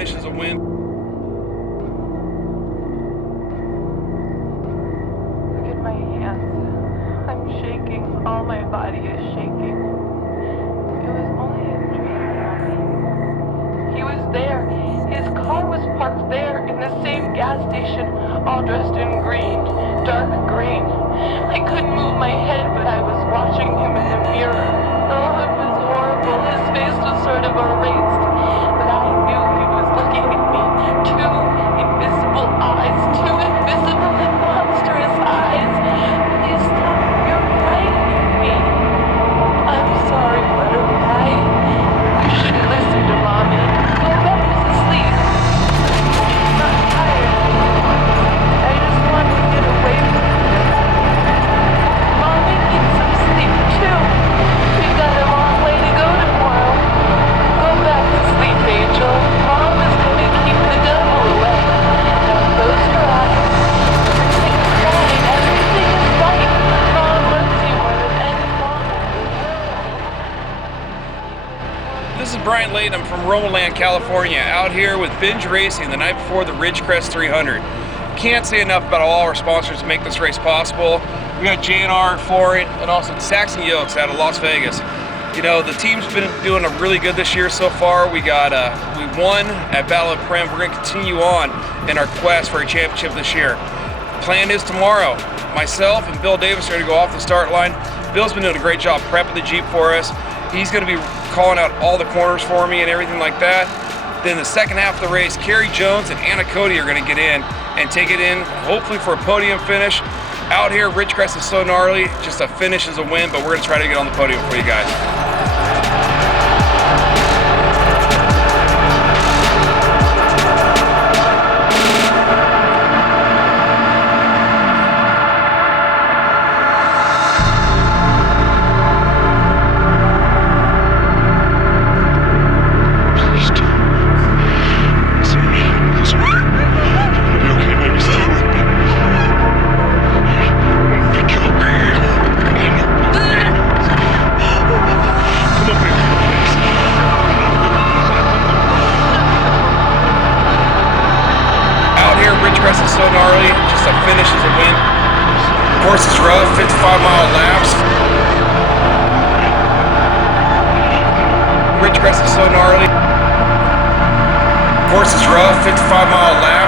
finish is a win. Look at my hands. I'm shaking. All my body is shaking. It was only a dream, Mommy. He was there. His car was parked there in the same gas station, all dressed in green, dark green. I couldn't move my head, but I was watching him in the mirror. Oh, it was horrible. His face was sort of erased, but I knew he was looking at me. Two invisible eyes, two invisible and monstrous eyes. Please stop. You're frightening me. I'm sorry, Butterfly. You should listen to Mommy. Go back to sleep. I'm not tired anymore. I just want to get away from here. Mommy needs some sleep too. We've got a long way to go tomorrow. Go back to sleep, Angel. Mom is going to keep the devil away. Now close your eyes. Everything is fine. Everything is fine. Mom loves you more than any mom in the world. This is Brian Layton. I'm from Romoland, California, out here with Binge Racing the night before the Ridgecrest 300. Can't say enough about all our sponsors to make this race possible. We got JNR, Florent, and also Saxon Yokes out of Las Vegas. You know, the team's been doing really good this year so far. We won at Battle of Prem. We're going to continue on in our quest for a championship this year. Plan is tomorrow. Myself and Bill Davis are going to go off the start line. Bill's been doing a great job prepping the Jeep for us. He's going to be calling out all the corners for me and everything like that. Then the second half of the race, Carrie Jones and Anna Cody are going to get in and take it in, hopefully for a podium finish. Out here, Ridgecrest is so gnarly, just a finish is a win, but we're going to try to get on the podium for you guys. Ridgecrest is so gnarly, just a finish is a win. Course is rough, 55-mile laps. Ridgecrest is so gnarly. Course is rough, 55-mile laps.